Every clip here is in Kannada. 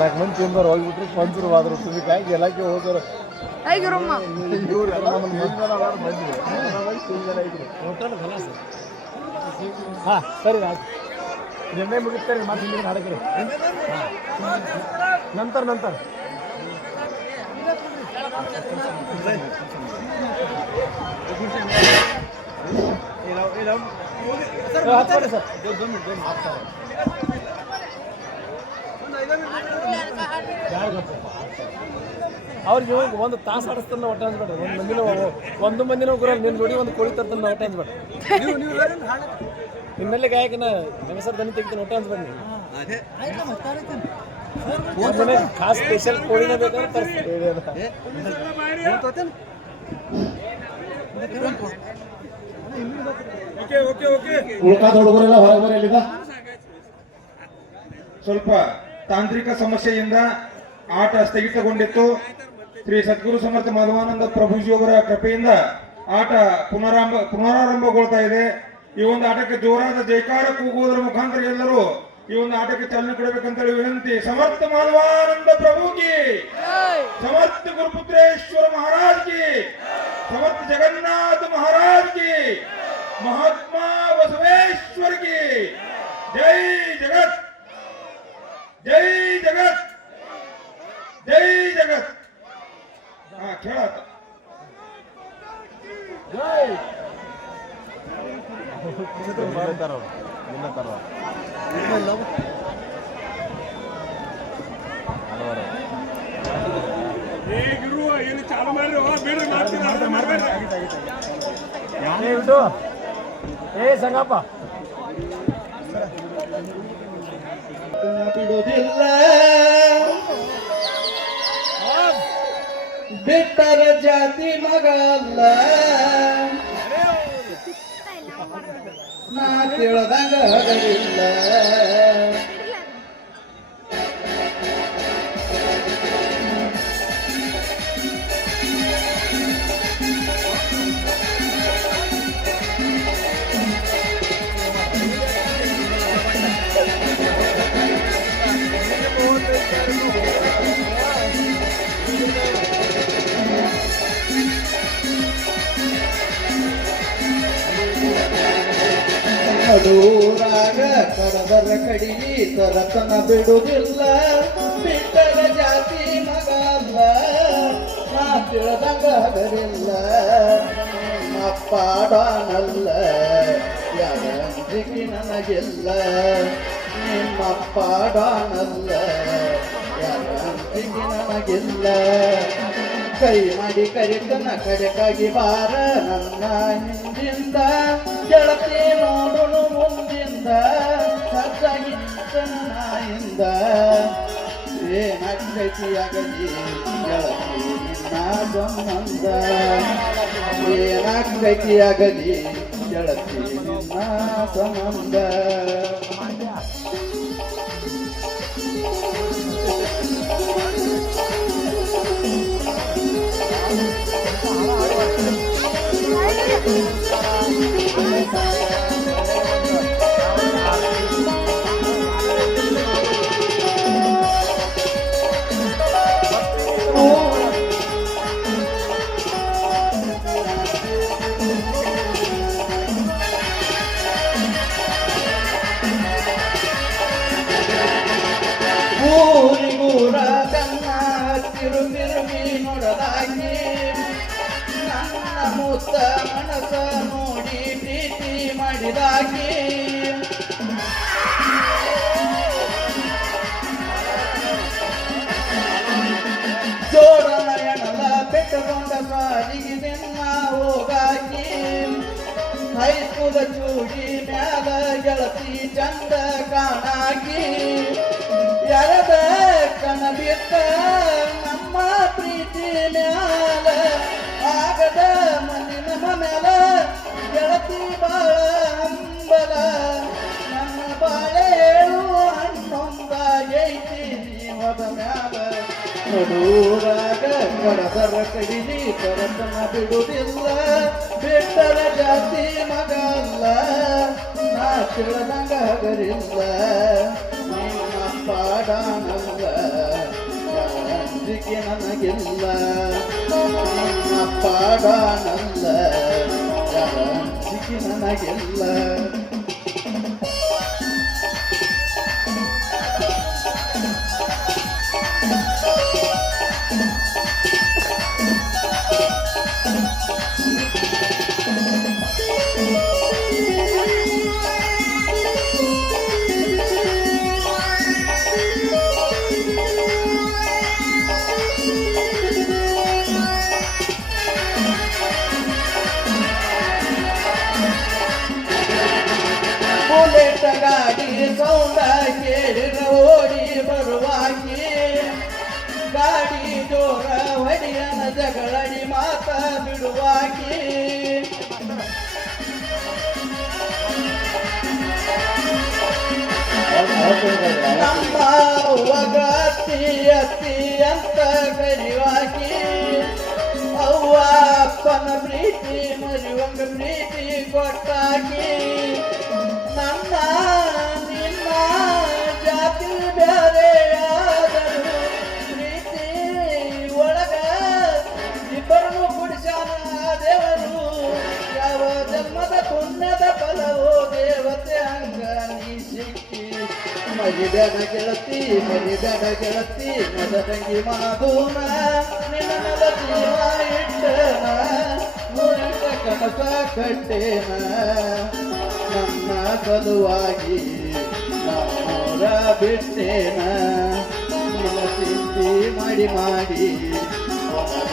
ನಾಲ್ಕು ಮಂದಿ ತಿಂದವ್ರು ಹೋಗ್ಬಿಟ್ರು ಪಂಚರು ಹೋದ್ರು ತುದಿಕಾಯಿ ಗೆಲ್ಲಕ್ಕೆ ಹೋದ್ರು. ಹಾಂ ಸರಿ ಆಯ್ತು ಎಣ್ಣೆ ಮುಗಿಸ್ತಾರೆ ಮತ್ತೆ ಹಿಂದಿನ ಹಾಡಕ್ಕೆ ನಂತರ ಅವ್ರಿಗೆ ಒಂದು ತಾಸು ಆಡಿಸ್ತಾನೆ ಒಟ್ಟ ಅನ್ಸ್ಬೇಡ್ರಿ. ಒಂದು ಮಂದಿನ ಗುರು ನಿನ್ನ ಜೋಡಿ ಒಂದು ಕೋಳಿ ತರ್ತಾನೆ ಒಟ್ಟ ಅನ್ಸ್ಬೇಡ್ರಿ. ನಿನ್ನಲ್ಲಿ ಗಾಯಕನ ಹೆಂಗಸರ್ ದನಿ ತೆಗಿತಾನೆ ಒಟ್ಟ ಅನ್ಸ್ಬೇಡ್ರಿ. ಖಾಸ್ ಸ್ಪೆಷಲ್ ಕೋಳಿನ ಬೇಕಾದ್ರೆ ತರಿಸ್ತೀವಿ. ಉಳ್ಕಾದ ಹುಡುಗರೆಲ್ಲ ಹೊರಗೆ ಬರಲಿಲ್ಲ. ಸ್ವಲ್ಪ ತಾಂತ್ರಿಕ ಸಮಸ್ಯೆಯಿಂದ ಆಟ ಸ್ಥಗಿತಗೊಂಡಿತ್ತು. ಶ್ರೀ ಸದ್ಗುರು ಸಮರ್ಥ ಮಾಧವಾನಂದ ಪ್ರಭುಜಿಯವರ ಕೃಪೆಯಿಂದ ಆಟ ಪುನರಾರಂಭಗೊಳ್ತಾ ಇದೆ. ಈ ಒಂದು ಆಟಕ್ಕೆ ಜೋರಾದ ಜೈಕಾರ ಕೂಗುವುದರ ಮುಖಾಂತರ ಎಲ್ಲರೂ ಈ ಒಂದು ಆಟಕ್ಕೆ ಚಾಲನೆ ಕೊಡಬೇಕಂತೇಳಿ ವಿನಂತಿ. ಸಮರ್ಥ ಮಾಧವಾನಂದ ಪ್ರಭುಜಿ, ಸಮರ್ಥ ಗುರುಪುತ್ರೇಶ್ವರ ಮಹಾರಾಜ್ ಜಿ, ಸಮರ್ಥ ಜಗನ್ನಾಥ ಮಹಾರಾಜ್ ಜಿ, ಮಹಾತ್ಮ ಬಸವೇಶ್ವರ की जय जगत, जय जगत, जय जगत. हाँ खेला था जय ಚಾಲು ಏ ಸಂಗಪ್ಪ ಬಿಡುವುದಿಲ್ಲ ಬಿಟ್ಟರ ಜಾತಿ ಮಗ ಅಲ್ಲ ನಾ ಕೇಳದಂಗ ಹಗಲಿಲ್ಲ ಕಡೂರಾಗ ಕಡದರ ಕಡಿಗಿ ತರತನ ಬಿಡುವುದಿಲ್ಲ ಬಿಟ್ಟರ ಜಾತಿ ಮಗ ಅಲ್ಲ ನಾ ತಿಳಿದಂಗ ಹಗರಿಲ್ಲ ಅಪ್ಪಾಡನಲ್ಲ ಯಾರಂಜಿಗೆ ನನಗಿಲ್ಲ ನಿಮ್ಮಪ್ಪಾಡನಲ್ಲ ಯಾರಂಜಿಗೆ ನನಗಿಲ್ಲ ಕೈ ಮಾಡಿ ಕರಿತನ ಕಡೆಕಾಗಿ ಬಾರ ನನ್ನ ಹಿಂದಿಂದ ಗೆಳತಿ ನೋಡೋಣ ಮುಂದಿಂದ ಸಜ್ಜಾಗಿ ನಾಯಿಂದ ಏನಾಗಲಿ ಗೆಳತಿ ನಿನ್ನ ಸಂಬಂಧ ಏನಾಗಲಿ ಗೆಳತಿ ನಿನ್ನ ಸಂಬಂಧ ಊರಿಗೂರ ಕನ್ನ ತಿರುಗಿ ನೋಡಲಾಗಿ ನನ್ನ ಮುತ್ತ ಮನಸ ನೋಡಿ ಪ್ರೀತಿ ಮಾಡಿದಾಗಿ ಜೋಡನ ಎಣಲ ಬೆಟ್ಟಗೊಂಡ ಸಾಲಿಗೆ ನಿನ್ನ ಹೋಗಾಗಿ ಹೈಸ್ಕೂಲ ಚೂಡಿ ಮ್ಯಾಲ ಗೆಳತಿ ಚಂದ ಕಾಣಾಗಿ ಯಾರದ ಕಣ ಬಿಟ್ಟ ನಮ್ಮ ಪ್ರೀತಿ ಮ್ಯಾಲ ಆಗದ ಮನಿ ನಮ್ಮ ಮ್ಯಾಲ ಗೆಳತಿ ಬಾಳ ಹಂಬಲ ನನ್ನ ಬಾಳೆ ಹೇಳುವ ಹಣ್ಣೊಂದಾಗೈತಿ ನೀವದ ಮ್ಯಾಲ ನಡೂರಾಗ ಕಡದರ ಕಡಿಲಿ ಕರತನ ಬಿಡುವುದಿಲ್ಲ ಬಿಟ್ಟರ ಜಾತಿ ಮಗ ಅಲ್ಲ ನಾ ತಿಳಿದಂಗ ಹಗರಿಲ್ಲ ಪಾಡಾನಲ್ಲ ಅಂಜಿಕೆ ನನಗಿಲ್ಲ ನಿನ್ನ ಪಾಡಾನಲ್ಲ ಯಾವ ಅಂಜಿಕೆ ನನಗಿಲ್ಲ ಬುಲೆಟ್ ಗಾಡಿ ಸೌಂಡ ಕೇಳಿದ ಓಡಿ ಬರುವಾಗಿ ಗಾಡಿ ಜೋರ ಹೊಡಿಯನ ಜಗಳಡಿ ಮಾತ ಬಿಡುವಾಗಿ ನಮ್ಮ ಅವ್ವಗ ಅತ್ತಿ ಅತ್ತಿ ಅಂತ ಕರಿವಾಗಿ ಅವ್ವ ಅಪ್ಪನ ಪ್ರೀತಿ ಮರಿವಂಗ ಪ್ರೀತಿ ಕೊಟ್ಟಾಗಿ ನನ್ನ ನಿನ್ನ ಜಾತಿ ಬೇರೆಯಾದರು ಪ್ರೀತಿ ಒಳಗ ಇಬ್ಬರನ್ನು ಕುಡಿಸಾನ ದೇವರು ಯಾವ ಜನ್ಮದ ಪುಣ್ಯದ ಫಲವೋ ದೇವತೆ ಹಂಗ ನೀ ಸಿಕ್ಕಿ ಮರಿಬೇಡ ಗೆಳತಿ ಮದರಂಗಿ ಮಾಧೂನ ನಿನ್ನ ನೆಲ ಜೀವ ಇಟ್ಟನ ಮುರಿತ ಕನಸ ಕಟ್ಟೇನ ನನ್ನ ಸಲುವಾಗಿ ನಮ್ಮೂರ ಬಿಟ್ಟೇನ ನಿನ್ನ ಚಿಂತೆ ಮಾಡಿ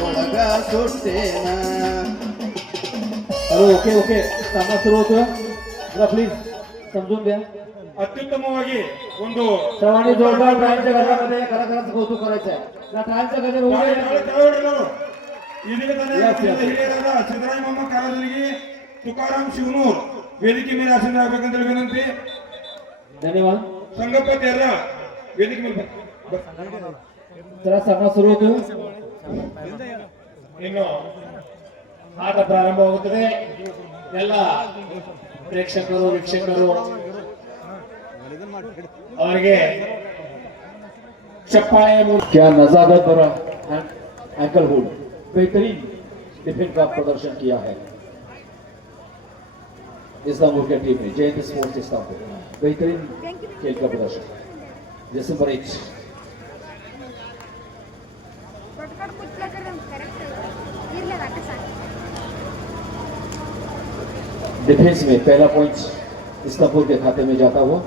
ಒಳಗ ಸುಟ್ಟೇನ अरे ओके ओके सामना सुरू होतोय जरा प्लीज समजून घ्या ಅತ್ಯುತ್ತಮವಾಗಿ ಒಂದು सर्वांनी जोरदार टाळ्यांच्या गजरामध्ये खरोखरच कौतुक करायचं आहे त्या टाळ्यांच्या गजर ಇದೀಗ ತಾನೇ ಹಿರಿಯರಾದ ಸಿದ್ದರಾಮಯ್ಯ ಕಾಲೇಜಿಗೆ ತುಕಾರಾಮ್ ಶಿವನೂರ್ ವೇದಿಕೆ ಮೇಲೆ ಆಸೀನರಾಗಬೇಕಂತ ವಿನಂತಿ. धन्यवाद ಸಂಗಪ್ಪ ತೆರ್ರ ವೇದಿಕೆ ಮೇಲೆ जरा सामना सुरू होतोय ಇನ್ನು ಆಟ ಪ್ರಾರಂಭವಾಗುತ್ತದೆ. ಎಲ್ಲ ಪ್ರೇಕ್ಷಕರು ವೀಕ್ಷಕರು ಅವರಿಗೆ ಚಪ್ಪಾಳೆಯ ಮೂಲಕ क्या नजाकत पर एंकल होल्ड बेहतरीन डिफेंस का प्रदर्शन किया है इस्लामपुर की टीम ने जयंत स्पोर्ट्स इस्लामपुर बेहतरीन खेल का प्रदर्शन दिसंबर 1 डिफेंस में पहला पॉइंट इस्लामपुर के खाते में जाता हुआ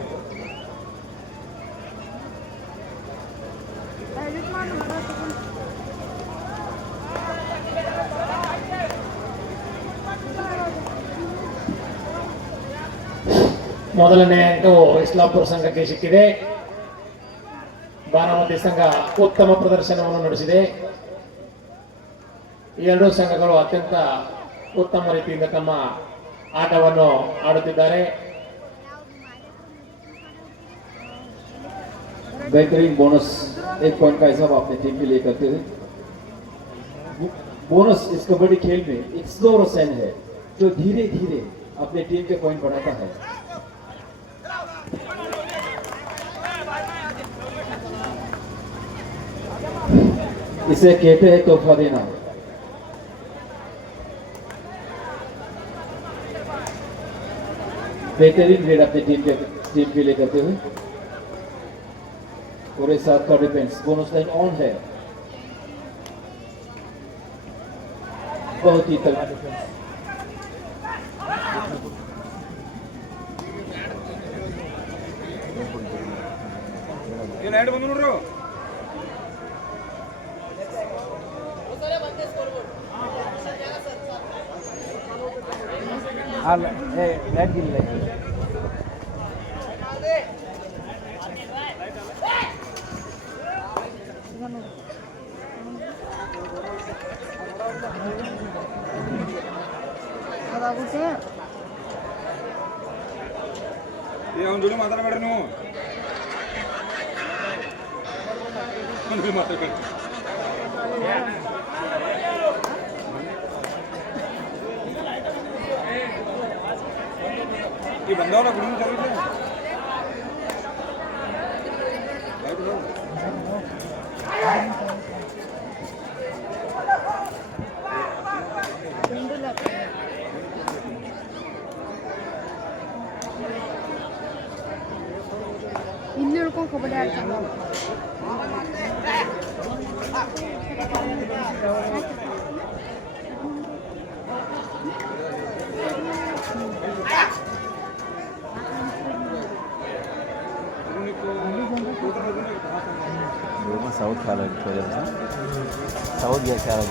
ಮೊದಲನೇ ಅಂಕವು ಇಸ್ಲಾಂಪುರ ಸಂಘಕ್ಕೆ ಸಿಕ್ಕಿದೆ. ಬಾರಾಮತಿ ಸಂಘ ಉತ್ತಮ ಪ್ರದರ್ಶನವನ್ನು ನಡೆಸಿದೆ. ಈ ಎರಡೂ ಸಂಘಗಳು ಅತ್ಯಂತ ಉತ್ತಮ ರೀತಿಯಿಂದ ತಮ್ಮ ಆಟವನ್ನು ಆಡುತ್ತಿದ್ದಾರೆ. बेहतरीन बोनस एक पॉइंट का हिसाब अपने टीम के लिए करते हुए बोनस इस कबड्डी खेल में एक स्लो रसन है जो धीरे धीरे अपने टीम के पॉइंट बढ़ाता है. इसे कहते हैं तोहफा देना. बेहतरीन रेड अपने टीम के लिए करते हुए पूरे साथ का डिफेंस बोनस लाइन ऑन है. बहुत ही तगड़ा डिफेंस. ಬಂದು ನೋಡ್ರು ಅವನ ಜೋಡಿ ಮಾತಾಡಬೇಡ್ರಿ ನೀವು ಮಾತಾಡ್ಬೇಡಿ. ಈ ಬಂದವಲ್ಲ ಗುಡಿ ಚಲೋ साउथ खेला साउथ गया खेला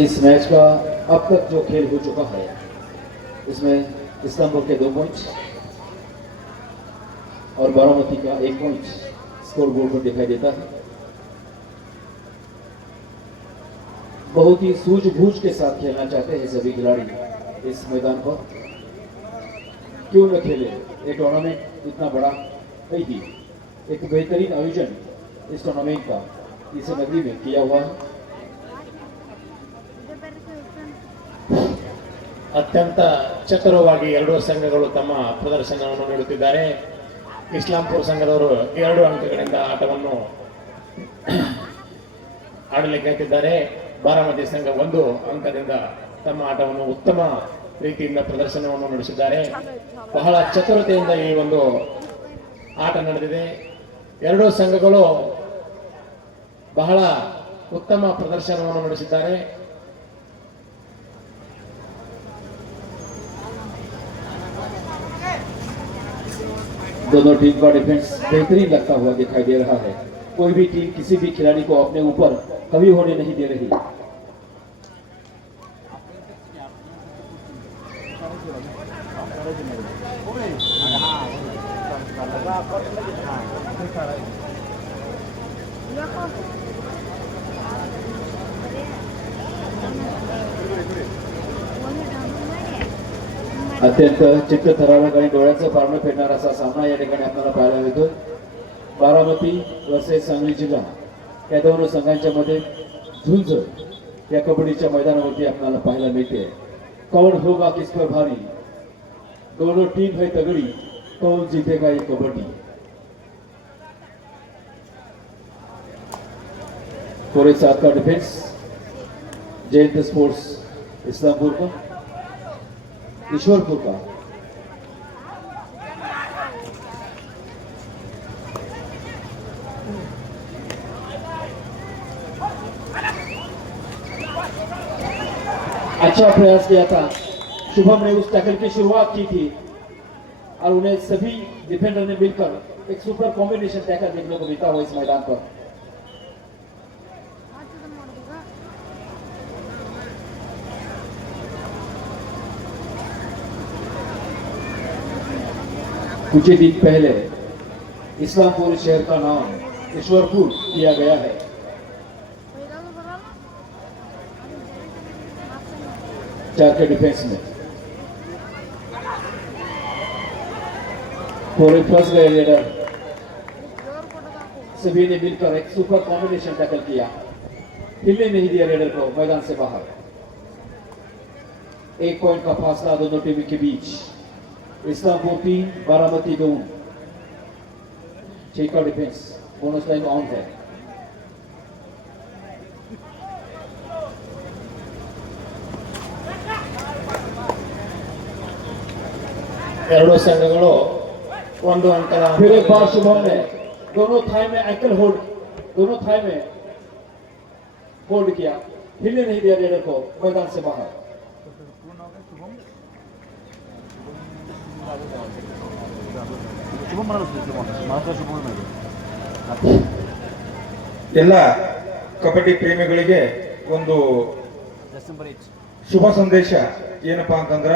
इस मैच का अब तक जो खेल हो चुका है इसमें इस्लामपुर के 2 पॉइंट और बारामती का 1 पॉइंट स्कोर बोर्ड पर दिखाई देता है। बहुत ही सूझबूझ के साथ खेलना चाहते हैं सभी खिलाड़ी इस मैदान पर। क्यों न खेले, ये टूर्नामेंट इतना बड़ा है ही एक बेहतरीन आयोजन इस टूर्नामेंट का इस नगरी में किया हुआ है। ಅತ್ಯಂತ ಚತುರವಾಗಿ ಎರಡೂ ಸಂಘಗಳು ತಮ್ಮ ಪ್ರದರ್ಶನವನ್ನು ನೀಡುತ್ತಿದ್ದಾರೆ. ಇಸ್ಲಾಂಪುರ್ ಸಂಘದವರು 2 ಅಂಕಗಳಿಂದ ಆಟವನ್ನು ಆಡಲಿಕ್ಕೆ ಬಾರಾಮತಿ ಸಂಘ 1 ಅಂಕದಿಂದ ತಮ್ಮ ಆಟವನ್ನು ಉತ್ತಮ ರೀತಿಯಿಂದ ಪ್ರದರ್ಶನವನ್ನು ನಡೆಸಿದ್ದಾರೆ. ಬಹಳ ಚತುರತೆಯಿಂದ ಈ ಒಂದು ಆಟ ನಡೆದಿದೆ. ಎರಡೂ ಸಂಘಗಳು ಬಹಳ ಉತ್ತಮ ಪ್ರದರ್ಶನವನ್ನು ನಡೆಸಿದ್ದಾರೆ. दोनों टीम का डिफेंस बेहतरीन लगता हुआ दिखाई दे रहा है। कोई भी टीम किसी भी खिलाड़ी को अपने ऊपर कभी होने नहीं दे रही। अत्यंत चित्तथरारक आणि डोळ्याचं पारणं फेडणारा असा सामना या ठिकाणी आपल्याला पाहायला मिळतो। बारामती वर्सेस सांगली जिल्हा या दोन संघांच्या मध्ये झुंज या कबड्डीच्या मैदानावरती आपल्याला पाहायला मिळते। कौन होगा किस पर भारी, दोनों टीम है तगड़ी, कौन जीतेगा ये कबड्डी। पूरे साथ का डिफेंस जयंत स्पोर्ट्स इस्लामपुर का, ईश्वरपुर का। अच्छा प्रयास किया था, शुभम ने उस टैकल की शुरुआत की थी और उन्हें सभी डिफेंडर ने मिलकर एक सुपर कॉम्बिनेशन टैकल देखने को मिलता हुआ इस मैदान पर। कुछ ही दिन पहले इस्लामपुर शहर का नाम ईश्वरपुर किया गया है। चार के डिफेंस में पूरे फंस गए लीडर, सभी ने मिलकर एक सुपर कॉम्बिनेशन टैकल किया, हिलने नहीं दिया लीडर को मैदान से बाहर। 1 पॉइंट का फासला दोनों टीम के बीच। इस्लामपुर 3 बारामती 2। ठीक का डिफेंस बोनस टाइम ऑन है। ಎರಡು ಸಂಘಗಳು 1 ಅಂಕದ फिर एक बार शुभम ने दोनों थाई में एंकल होल्ड, दोनों थाई में होल्ड किया, हिलने नहीं दिया लीडर को मैदान से बाहर। ಎಲ್ಲ ಕಬಡ್ಡಿ ಪ್ರೇಮಿಗಳಿಗೆ ಒಂದು ಶುಭ ಸಂದೇಶ ಏನಪ್ಪಾ ಅಂತಂದ್ರ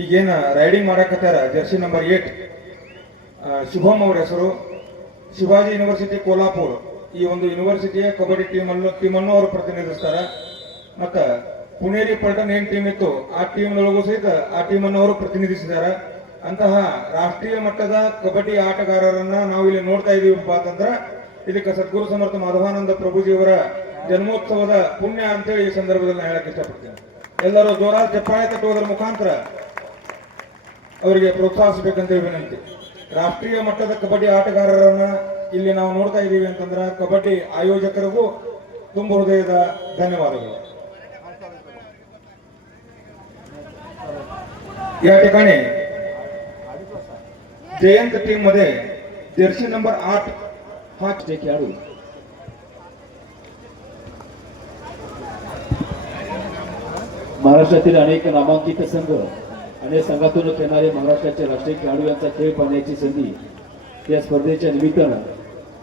ಈಗೇನು ರೈಡಿಂಗ್ ಮಾಡಕತ್ತಾರ ಜರ್ಸಿ ನಂಬರ್ 8 ಶುಭಮ್ ಅವ್ರ ಹೆಸರು, ಶಿವಾಜಿ ಯೂನಿವರ್ಸಿಟಿ ಕೋಲ್ಹಾಪುರ್ ಈ ಒಂದು ಯೂನಿವರ್ಸಿಟಿಯ ಕಬಡ್ಡಿ ಟೀಮನ್ನು ಅವರು ಪ್ರತಿನಿಧಿಸ್ತಾರ. ಮತ್ತು ಪುಣೇರಿ ಪಲ್ಟನ್ ಏನ್ ಟೀಮ್ ಇತ್ತು ಆ ಟೀಮ್ನೊಳಗೂ ಸಹಿತ ಆ ಟೀಮ್ ಅನ್ನು ಅವರು ಪ್ರತಿನಿಧಿಸಿದ್ದಾರೆ. ಅಂತಹ ರಾಷ್ಟ್ರೀಯ ಮಟ್ಟದ ಕಬಡ್ಡಿ ಆಟಗಾರರನ್ನ ನಾವು ಇಲ್ಲಿ ನೋಡ್ತಾ ಇದೀವಪ್ಪ ಅಂತಂದ್ರೆ ಇದಕ್ಕೆ ಸದ್ಗುರು ಸಮರ್ಥ ಮಾಧವಾನಂದ ಪ್ರಭುಜಿಯವರ ಜನ್ಮೋತ್ಸವದ ಪುಣ್ಯ ಅಂತೇಳಿ ಈ ಸಂದರ್ಭದಲ್ಲಿ ನಾನು ಹೇಳಕ್ ಇಷ್ಟಪಡ್ತೀನಿ. ಎಲ್ಲರೂ ಜೋರಾದ ಚಪ್ಪಾಳೆ ತಟ್ಟುವುದರ ಮುಖಾಂತರ ಅವರಿಗೆ ಪ್ರೋತ್ಸಾಹಿಸಬೇಕಂತೇಳಿ ವಿನಂತಿ. ರಾಷ್ಟ್ರೀಯ ಮಟ್ಟದ ಕಬಡ್ಡಿ ಆಟಗಾರರನ್ನ ಇಲ್ಲಿ ನಾವು ನೋಡ್ತಾ ಇದ್ದೀವಿ ಅಂತಂದ್ರೆ ಕಬಡ್ಡಿ ಆಯೋಜಕರಿಗೂ ತುಂಬ ಹೃದಯದ ಧನ್ಯವಾದಗಳು. या ठिकाणी जयंत टीम मध्ये जर्सी नंबर 8 हा ते खेळाडू महाराष्ट्रातील अनेक नामांकित संघ आणि संघातून खेळणारे महाराष्ट्राचे राष्ट्रीय खेळाडू यांचा खेळ पाहण्याची संधी या स्पर्धेच्या निमित्तानं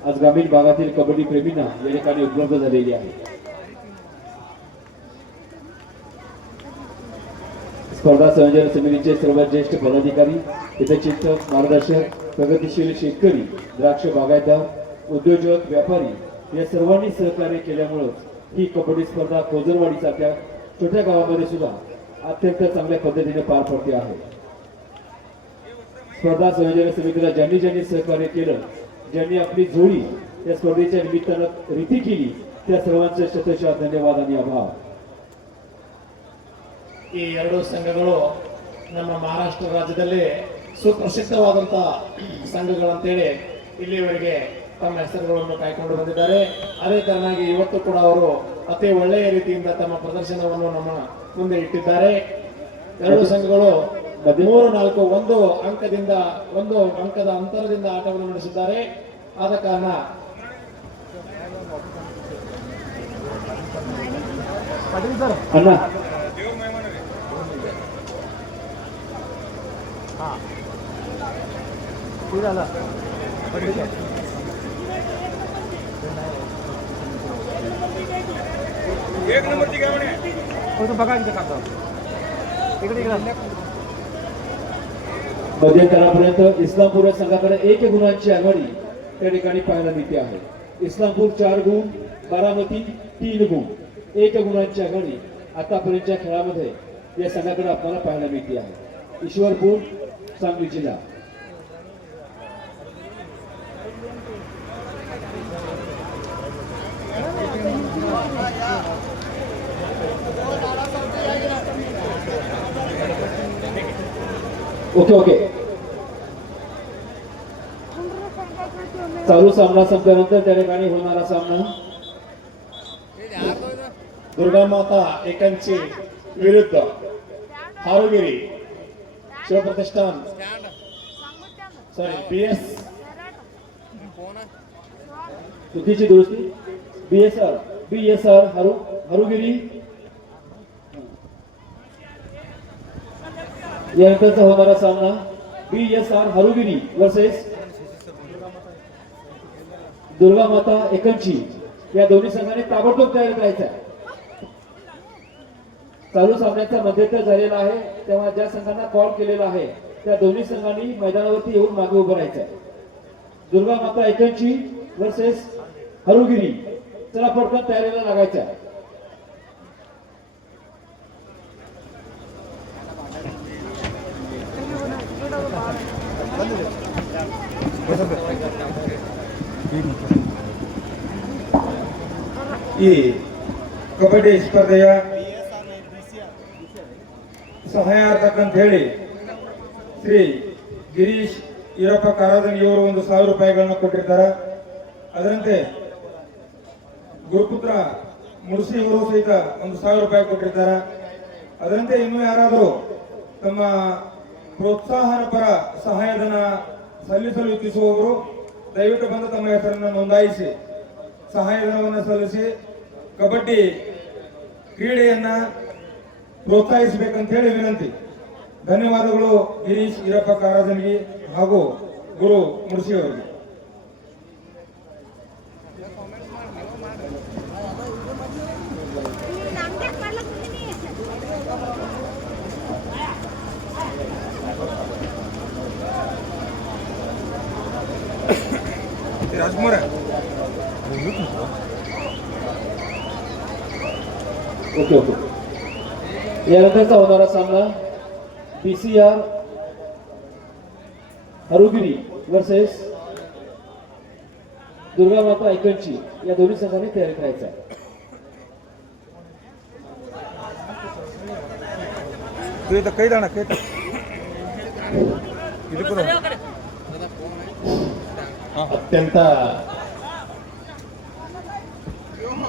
आज ग्रामीण भागातील कबड्डी प्रेमींना या ठिकाणी उपलब्ध झालेली आहे. स्पर्धा संयोजन समितीचे सर्व ज्येष्ठ पदाधिकारी, हितचिंतक, मार्गदर्शक, प्रगतिशील शेतकरी, द्राक्ष बागायतदार, उद्योजक, व्यापारी या सर्वांनी सहकार्य केल्यामुळे ही कबड्डी स्पर्धा खोजरवाडीसारख्या छोट्या गावामध्ये सुद्धा अत्यंत चांगल्या पद्धतीने पार पडते आहे. स्पर्धा संयोजन समितीला ज्यांनी ज्यांनी सहकार्य केलं, ज्यांनी आपली जोडी या स्पर्धेच्या निमित्तानं रीती केली, त्या सर्वांचे शतशः धन्यवाद आणि आभार. ಈ ಎರಡು ಸಂಘಗಳು ನಮ್ಮ ಮಹಾರಾಷ್ಟ್ರ ರಾಜ್ಯದಲ್ಲಿ ಸುಪ್ರಸಿದ್ಧವಾದಂಥ ಸಂಘಗಳಂತೇಳಿ ಇಲ್ಲಿವರೆಗೆ ತಮ್ಮ ಹೆಸರುಗಳನ್ನು ಕಾಯ್ಕೊಂಡು ಬಂದಿದ್ದಾರೆ. ಅದೇ ತರನಾಗಿ ಇವತ್ತು ಕೂಡ ಅವರು ಅತಿ ಒಳ್ಳೆಯ ರೀತಿಯಿಂದ ತಮ್ಮ ಪ್ರದರ್ಶನವನ್ನು ನಮ್ಮ ಮುಂದೆ ಇಟ್ಟಿದ್ದಾರೆ. ಎರಡು ಸಂಘಗಳು 3-4 ಒಂದು ಅಂಕದ ಅಂತರದಿಂದ ಆಟವನ್ನು ನಡೆಸಿದ್ದಾರೆ. ಆದ ಕಾರಣ ಅಣ್ಣ एक नंबरची गावणे बघा इथे काका इकडे मध्यंतरापर्यंत इस्लामपूर संघाकडे 1 गुणांची आघाडी त्या ठिकाणी पाहायला मिळते आहे. इस्लामपूर 4 गुण, बारामती 3 गुण, 1 गुणांची आघाडी आतापर्यंतच्या खेळामध्ये या संघाकडे आपल्याला पाहायला मिळते आहे. ईश्वरपूर, सांगली जिल्हा. ओके चालू सामना संपल्यानंतर त्या ठिकाणी होणारा सामना दुर्गामाता एकांची विरुद्ध हारुगिरी शिवप्रतिष्ठान PS चुकीची दुरुस्ती BSR हारुगिरी यानंतरचा होणारा सामना BSR हारुगिरी वर्सेस दुर्गामाता एकंची. या दोन्ही संघांनी ताबडतोब तयारी करायचा आहे. चालू सामन्याचा मध्यंतर झालेला आहे, तेव्हा ज्या संघांना कॉल केलेला आहे त्या दोन्ही संघांनी मैदानावरती येऊन मागे उभं राहायचं आहे. दुर्गामाता एकंची वर्सेस हारुगिरी. चला पटकन तयारीला लागायचं आहे. ಈ ಕಬಡ್ಡಿ ಸ್ಪರ್ಧೆಯ ಸಹಾಯಾರ್ಥಕ ಅಂತ ಹೇಳಿ ಶ್ರೀ ಗಿರೀಶ್ ಈರಪ್ಪ ಕಾರಾದಂಗಿಯವರು 1,000 ರೂಪಾಯಿಗಳನ್ನ ಕೊಟ್ಟಿರ್ತಾರೆ. ಅದರಂತೆ ಗುರುಪುತ್ರ ಮುರ್ಸಿ ಇವರು ಸಹಿತ 1,000 ರೂಪಾಯಿ ಕೊಟ್ಟಿರ್ತಾರೆ. ಅದರಂತೆ ಇನ್ನೂ ಯಾರಾದರೂ ತಮ್ಮ ಪ್ರೋತ್ಸಾಹನ ಪರ ಸಹಾಯಧನ ಸಲ್ಲಿಸಲು ಇಚ್ಛಿಸುವವರು ದಯವಿಟ್ಟು ಬಂದು ತಮ್ಮ ಹೆಸರನ್ನು ನೋಂದಾಯಿಸಿ ಸಹಾಯಧನವನ್ನು ಸಲ್ಲಿಸಿ ಕಬಡ್ಡಿ ಕ್ರೀಡೆಯನ್ನ ಪ್ರೋತ್ಸಾಹಿಸಬೇಕಂತ ಹೇಳಿ ವಿನಂತಿ. ಧನ್ಯವಾದಗಳು ಗಿರೀಶ್ ಈರಪ್ಪ ಕಾರಾದನ್ಗಿ ಹಾಗೂ ಗುರು ಮುರ್ಸಿ ಅವರಿಗೆ. राजकुमार ओके यानंतरचा होणारा सामना BCR हरुगिरी वर्सेस दुर्गा माता ऐकणची या दोन्ही संघांनी तयारी करायचा आहे. ಕೈ ದಾಣ ಕೈ ಅತ್ಯಂತ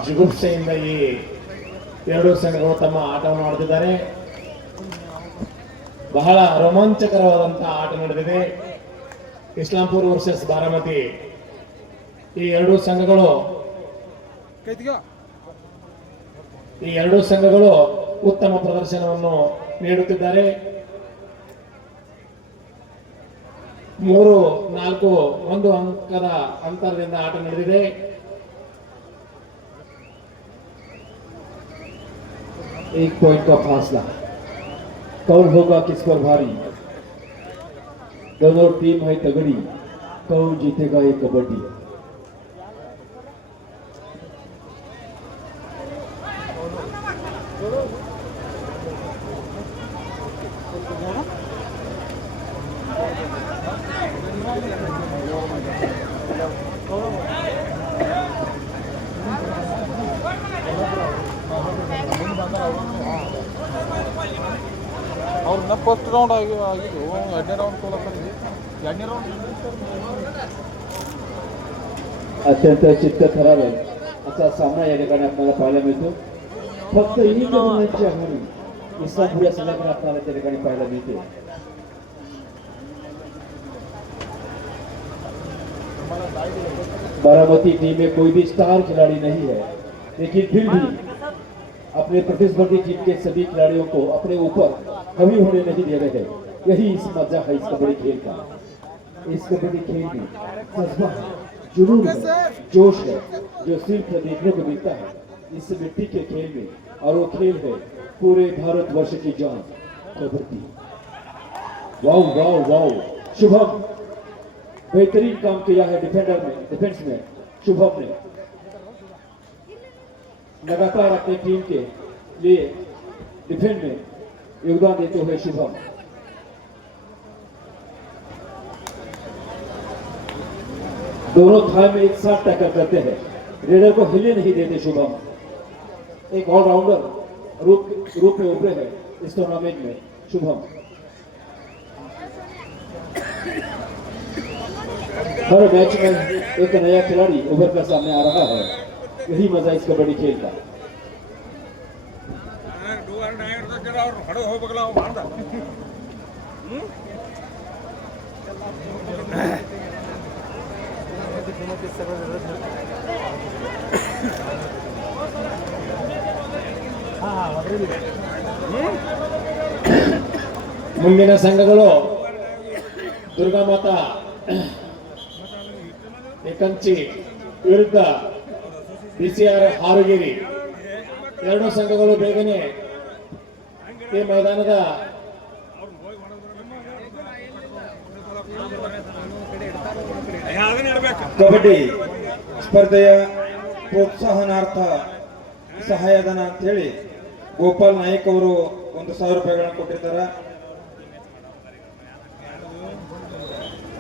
ಜಿಗುಪ್ಸೆಯಿಂದ ಈ ಎರಡೂ ಸಂಘಗಳು ತಮ್ಮ ಆಟವನ್ನು ಆಡುತ್ತಿದ್ದಾರೆ. ಬಹಳ ರೋಮಾಂಚಕರವಾದಂತಹ ಆಟ ನಡೆದಿದೆ. ಇಸ್ಲಾಂಪುರ್ ವರ್ಸಸ್ ಬಾರಾಮತಿ ಈ ಎರಡೂ ಸಂಘಗಳು ಉತ್ತಮ ಪ್ರದರ್ಶನವನ್ನು ನೀಡುತ್ತಿದ್ದಾರೆ. 3-4 ಒಂದು ಅಂಕದ ಅಂತರದಿಂದ ಆಟ ನಡೆದಿದೆ. एक पॉइंट का फासला. कौन होगा किस पर भारी? दोनों टीम है तगड़ी. कौन जीतेगा ये कबड्डी? ಅವ್ರನ್ನ ಫಸ್ಟ್ ರೌಂಡ್ ಆಗಿದ್ದು 2ನೇ ರೌಂಡ್ ತೋಲಕ್ಕೆ 2ನೇ ರೌಂಡ್ अत्यंत चित्त खराब आहे असा सामना या ठिकाणी आपल्याला पाहायला मिळतो. फक्त इनिंग गुणांची आघाडी इस्लामपूर या संघाकडे आपल्याला त्या ठिकाणी पाहायला मिळते. बारामती टीम में कोई भी स्टार खिलाड़ी नहीं है, लेकिन फिर भी अपने प्रतिस्पर्धी टीम के सभी खिलाड़ियों को अपने ऊपर कभी होने नहीं दे रहे. यही इस मजा है इस कबड्डी खेल का. इस कबड्डी खेल में जज्बा है, जुनून है, जोश है, जो सिर्फ देखने को मिलता है इस मिट्टी के खेल में. और वो खेल है पूरे भारतवर्ष की जान, kabaddi. Wow wow wow. Shubham बेहतरीन काम किया है डिफेंस में. शुभम ने लगातार अपनी टीम के लिए डिफेंस में योगदान देते हुए शुभम दोनों थाई में एक साथ टक्कर करते हैं. रेडर को हिले नहीं देते. शुभम एक ऑलराउंडर रूप में उभरे हैं इस टूर्नामेंट में. शुभम हर मैच में एक नया खिलाड़ी उभर कर सामने आ रहा है. यही मजा इस कबड्डी खेल का. ಮುಂದಿನ ಸಂಘಗಳು ದುರ್ಗಾ ಮಾತಾ ಏಕಂಚಿ ವಿರುದ್ಧ BCR ಹಾರುಗಿರಿ. ಎರಡೂ ಸಂಘಗಳು ಬೇಗನೆ ಈ ಮೈದಾನದ ಕಬಡ್ಡಿ ಸ್ಪರ್ಧೆಯ ಪ್ರೋತ್ಸಾಹನಾರ್ಥ ಸಹಾಯಧನ ಅಂತ ಹೇಳಿ ಗೋಪಾಲ್ ನಾಯಕ್ ಅವರು 1,000 ರೂಪಾಯಿಗಳನ್ನು ಕೊಟ್ಟಿರ್ತಾರೆ.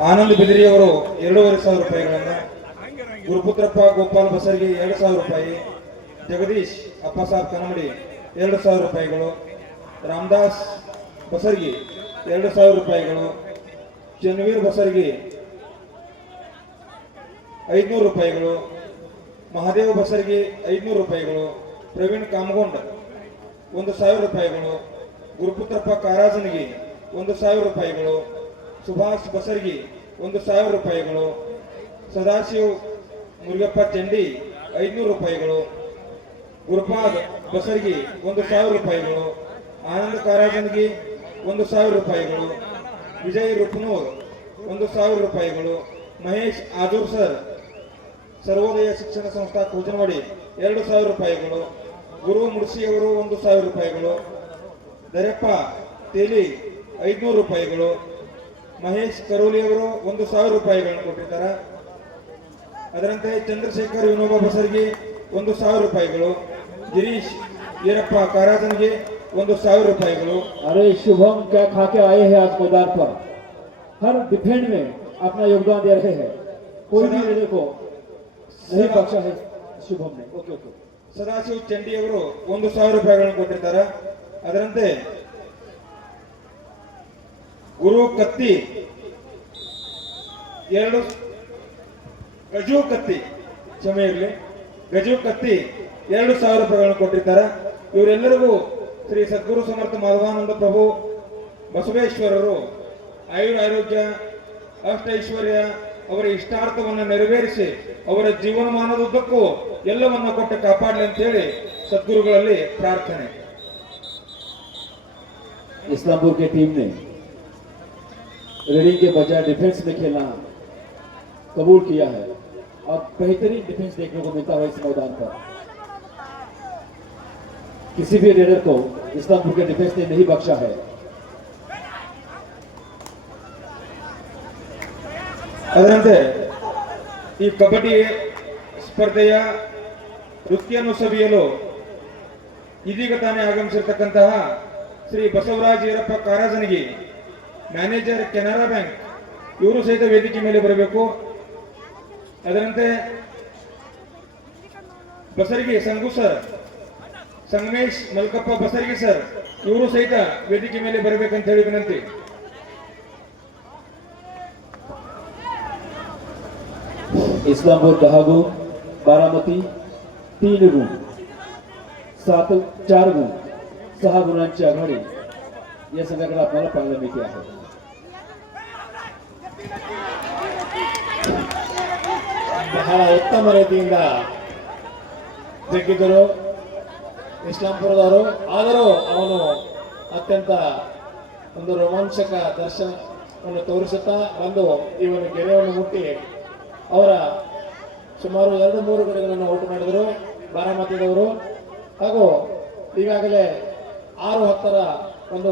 ಆನಂದ್ ಬಿದಿರಿ ಅವರು 2,500 ರೂಪಾಯಿಗಳನ್ನ, ಗುರುಪುತ್ರಪ್ಪ ಗೋಪಾಲ್ ಬಸರ್ಗಿ 2,000 ರೂಪಾಯಿ, ಜಗದೀಶ್ ಅಪ್ಪಸಾಬ್ ಕನಮಡಿ 2,000 ರೂಪಾಯಿಗಳು, ರಾಮದಾಸ್ ಬಸರ್ಗಿ 2,000 ರೂಪಾಯಿಗಳು, ಚನ್ವೀರ್ ಬಸರ್ಗಿ 500 ರೂಪಾಯಿಗಳು, ಮಹಾದೇವ್ ಬಸರ್ಗಿ 500 ರೂಪಾಯಿಗಳು, ಪ್ರವೀಣ್ ಕಾಮಗೊಂಡ್ 1,000 ರೂಪಾಯಿಗಳು, ಗುರುಪುತ್ರಪ್ಪ ಕಾರಾಜನಗಿ 1,000 ರೂಪಾಯಿಗಳು, ಸುಭಾಷ್ ಬಸರ್ಗಿ 1,000 ರೂಪಾಯಿಗಳು, ಸದಾಶಿವ್ ಮುರುಗಪ್ಪ ಚಂಡಿ 500 ರೂಪಾಯಿಗಳು, ಗುರುಪಾದ್ ಬಸರ್ಗಿ 1,000 ರೂಪಾಯಿಗಳು, ಆನಂದ್ ಕಾರಾಜನಗಿ 1,000 ರೂಪಾಯಿಗಳು, ವಿಜಯ್ ರೂಪನೂರ್ 1,000 ರೂಪಾಯಿಗಳು, ಮಹೇಶ್ ಆದೂರ್ ಸರ್ ಸರ್ವೋದಯ ಶಿಕ್ಷಣ ಸಂಸ್ಥಾ ಕೂಜನವಾಡಿ 2,000 ರೂಪಾಯಿಗಳು, ಗುರು ಮುಡ್ಸಿ ಅವರು 1,000 ರೂಪಾಯಿಗಳು, ದರೆಪ್ಪ ತೇಲಿ 500 ರೂಪಾಯಿಗಳು, ಮಹೇಶ್ ಕರೋಲಿ ಅವರು 1,000 ರೂಪಾಯಿಗಳನ್ನು ಕೊಟ್ಟಿದ್ದಾರೆ. ಅದರಂತೆ ಚಂದ್ರಶೇಖರ್ ವಿನೋಬ ಬಸರ್ಗಿ 1,000 ರೂಪಾಯಿಗಳು, ಗಿರೀಶ್ ಈರಪ್ಪ ಕಾರಾಜನ್ಗೆ 1,000 ರೂಪಾಯಿಗಳು. अरे शुभम क्या खा के आए हैं आज मैदान पर, हर डिफेंड में अपना योगदान दे रहे हैं, कोई भी रेडर को नहीं बख्शा है शुभम ने. Okay okay. ಸದಾಶಿವ್ ಚಂಡಿ ಅವರು 1,000 ರೂಪಾಯಿಗಳನ್ನು ಕೊಟ್ಟಿದ್ದಾರೆ. ಅದರಂತೆ ಗುರು ಕತ್ತಿ ಗಜು ಕತ್ತಿ ಕ್ಷಮೆ ಇರಲಿ, ಗಜು ಕತ್ತಿ 2,000 ರೂಪಾಯಿಗಳನ್ನು ಕೊಟ್ಟಿದ್ದಾರೆ. ಇವರೆಲ್ಲರಿಗೂ ಶ್ರೀ ಸದ್ಗುರು ಸಮರ್ಥ ಮಾಧವಾನಂದ ಪ್ರಭು ಬಸವೇಶ್ವರರು ಆಯುರಾರೋಗ್ಯ ಅಷ್ಟೈಶ್ವರ್ಯ ಅವರ ಇಷ್ಟಾರ್ಥವನ್ನು ನೆರವೇರಿಸಿ ಅವರ ಜೀವನಮಾನದುದ್ದಕ್ಕೂ ಎಲ್ಲವನ್ನ ಕೊಟ್ಟು ಕಾಪಾಡಲಿ ಅಂತ ಹೇಳಿ ಸದ್ಗುರುಗಳಲ್ಲಿ ಪ್ರಾರ್ಥನೆ. इस्लामपुर की टीम ने रेडिंग के बजाय डिफेंस में खेलना कबूल किया है और बेहतरीन डिफेंस देखने को मिलता है इस मैदान पर. किसी भी रेडर को इस्लामपुर के डिफेंस ने नहीं बख्शा है. ಅದರಂತೆ ಈ ಕಬಡ್ಡಿ ಸ್ಪರ್ಧೆಯ ವೃತ್ತಿಯನ್ನು ಸವಿಯಲು ಇದೀಗ ತಾನೇ ಆಗಮಿಸಿರ್ತಕ್ಕಂತಹ ಶ್ರೀ ಬಸವರಾಜ ಈರಪ್ಪ ಕಾರಾಜನಗಿ, ಮ್ಯಾನೇಜರ್ ಕೆನರಾ ಬ್ಯಾಂಕ್, ಇವರು ಸಹಿತ ವೇದಿಕೆ ಮೇಲೆ ಬರಬೇಕು. ಅದರಂತೆ ಬಸರಿಗೆ ಸಂಗು ಸರ್, ಸಂಗಮೇಶ್ ಮಲ್ಕಪ್ಪ ಬಸರಿಗೆ ಸರ್, ಇವರು ಸಹಿತ ವೇದಿಕೆ ಮೇಲೆ ಬರಬೇಕಂತ ಹೇಳಿ ವಿನಂತಿ. इस्लामपुर दहागु, बारामती 3 गुण, 4 गुण, 6 गुणांची आघाडी या संघाकडे आपल्याला पाहायला मिळते आहे. ಬಹಳ ಉತ್ತಮ ರೀತಿಯಿಂದ ಜಗ್ಗಿದ್ದರು ಇಸ್ಲಾಂಪುರದವರು. ಆದರೂ ಅವನು ಅತ್ಯಂತ ಒಂದು ರೋಮಾಂಚಕ ದರ್ಶನವನ್ನು ತೋರಿಸುತ್ತಾ ಬಂದು ಇವನು ಗೆರೆಯನ್ನು ಮುಟ್ಟಿ ಅವರ ಸುಮಾರು 2-3 ಗಡಿಗಳನ್ನು ಔಟ್ ಮಾಡಿದರು ಬಾರಾಮತಿದವರು. ಹಾಗೂ ಈಗಾಗಲೇ 6-10ರ ಒಂದು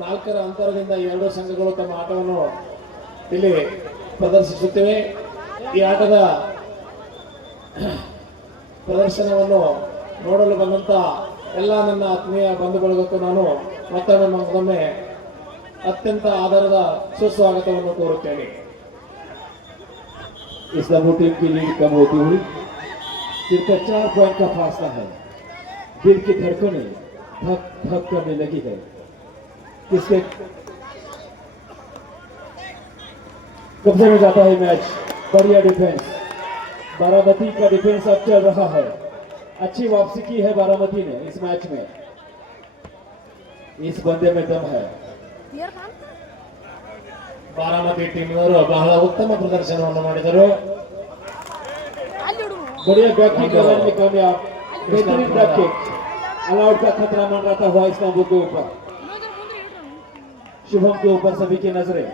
4ರ ಅಂತರದಿಂದ ಈ ಎರಡೂ ಸಂಘಗಳು ತಮ್ಮ ಆಟವನ್ನು ಇಲ್ಲಿ ಪ್ರದರ್ಶಿಸುತ್ತಿವೆ. ಈ ಆಟದ ಪ್ರದರ್ಶನವನ್ನು ನೋಡಲು ಬಂದಂತ ಎಲ್ಲ ನನ್ನ ಆತ್ಮೀಯ ಬಂಧು ಬಳಗಕ್ಕೂ ನಾನು ಮತ್ತೊಮ್ಮೆ ಅತ್ಯಂತ ಆಧಾರದ ಸುಸ್ವಾಗತವನ್ನು ಕೋರುತ್ತೇನೆ. इस्लामपुर टीम की लीड कम होती हुई सिर्फ 4 पॉइंट का फासला है. दिल की धड़कनें धक धक करने लगी है. किसके कब्जे में जाता है मैच. बढ़िया डिफेंस, बारामती का डिफेंस अब चल रहा है. अच्छी वापसी की है बारामती ने इस मैच में. इस बंदे में दम है. ಬಾರಾಮತಿ ಟೀಮ್ನವರು ಬಹಳ ಉತ್ತಮ ಪ್ರದರ್ಶನವನ್ನು ಮಾಡಿದರು. बढ़िया बैक किक करने में कामयाब. बेहतरीन बैक किक. अलाउट का खतरा मंडराता हुआ इस्लामपुर के ऊपर. शुभम के ऊपर सभी की नजरें.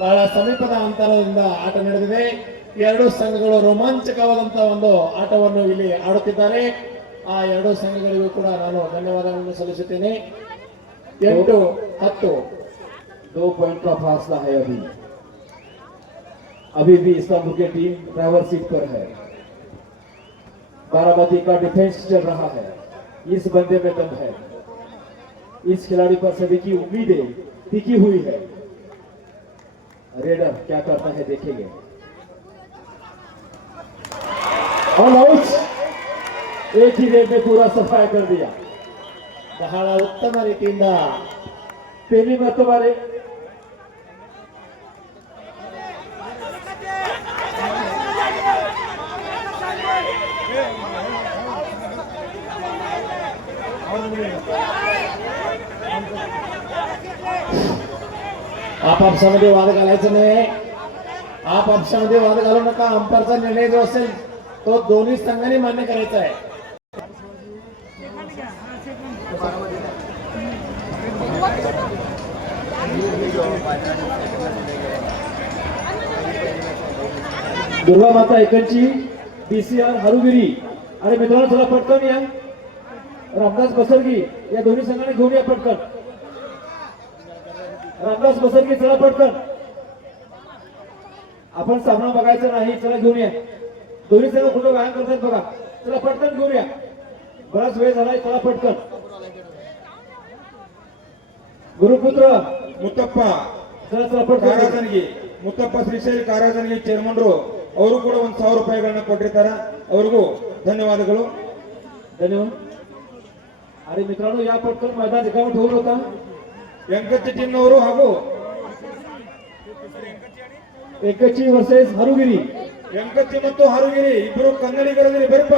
ಬಹಳ ಸಮೀಪದ ಅಂತರದಿಂದ ಆಟ ನಡೆದಿದೆ. ಎರಡೂ ಸಂಘಗಳು ರೋಮಾಂಚಕವಾದಂತಹ ಒಂದು ಆಟವನ್ನು ಇಲ್ಲಿ ಆಡುತ್ತಿದ್ದಾರೆ. ಆ ಎರಡೂ ಸಂಘಗಳಿಗೂ ಕೂಡ ನಾನು ಧನ್ಯವಾದಗಳನ್ನು ಸಲ್ಲಿಸುತ್ತೇನೆ. 8-10 2 पॉइंट का फासला है. अभी भी इस्लामपुर की टीम ड्राइवर सीट पर है. बारामती का डिफेंस चल रहा है. इस बंदे में दम है. इस खिलाड़ी पर सभी की उम्मीदें टिकी हुई है. रेडर क्या करता है देखेंगे. All out. एक ही रेड में पूरा सफाया कर दिया. ಬಹಳ ಉತ್ತಮ ರೀತಿಯಿಂದ पहली मरतबा आपापसामध्ये वाद घालायचं नाही. आपापसामध्ये वाद घालू नका. अंपायरचा निर्णय जो असेल तो दोन्ही संघांनी मान्य करायचा आहे. दुर्गा माता एकलची बीसीआर हरुगिरी. अरे मित्रांनो थोडा पटकन या. रामदास बसरगी या दोन्ही संघाने घेऊन या पटकन. रामदास बसरगी चला पटकन. आपण सामना बघायचा नाही. चला घेऊन या. दोन्ही संघ कुठं व्यायाम करतात बघा. चला पटकन घेऊन या. बराच वेळ झालाय, चला पटकन. गुरुपुत्र ಮುತ್ತಪ್ಪ चला चला पटकन. ಕಾರಾಜನಿಗೆ ಮುತ್ತಪ್ಪ ಶ್ರೀಶೈಲ ಕಾರಾಜನಿಗೆ ಚೇರ್ಮನ್ರು ಅವರು ಕೂಡ 1,000 ರೂಪಾಯಿಗಳನ್ನ ಕೊಟ್ಟಿರ್ತಾರ. ಅವ್ರಿಗೂ ಧನ್ಯವಾದಗಳು. धन्यवाद. अरे मित्रांनो, या पटकन मैदान रिकामं ठेवू नका. व्यंकच्ची टीमनವರು ಹಾಗೂ एकची वर्सेस हरुगिरी. व्यंकच्ची ಮತ್ತು ಹಾರುಗಿರಿ ಇಬ್ಬರು ಕನ್ನಡಿಗರಲ್ಲಿ ಬರಪ್ಪ.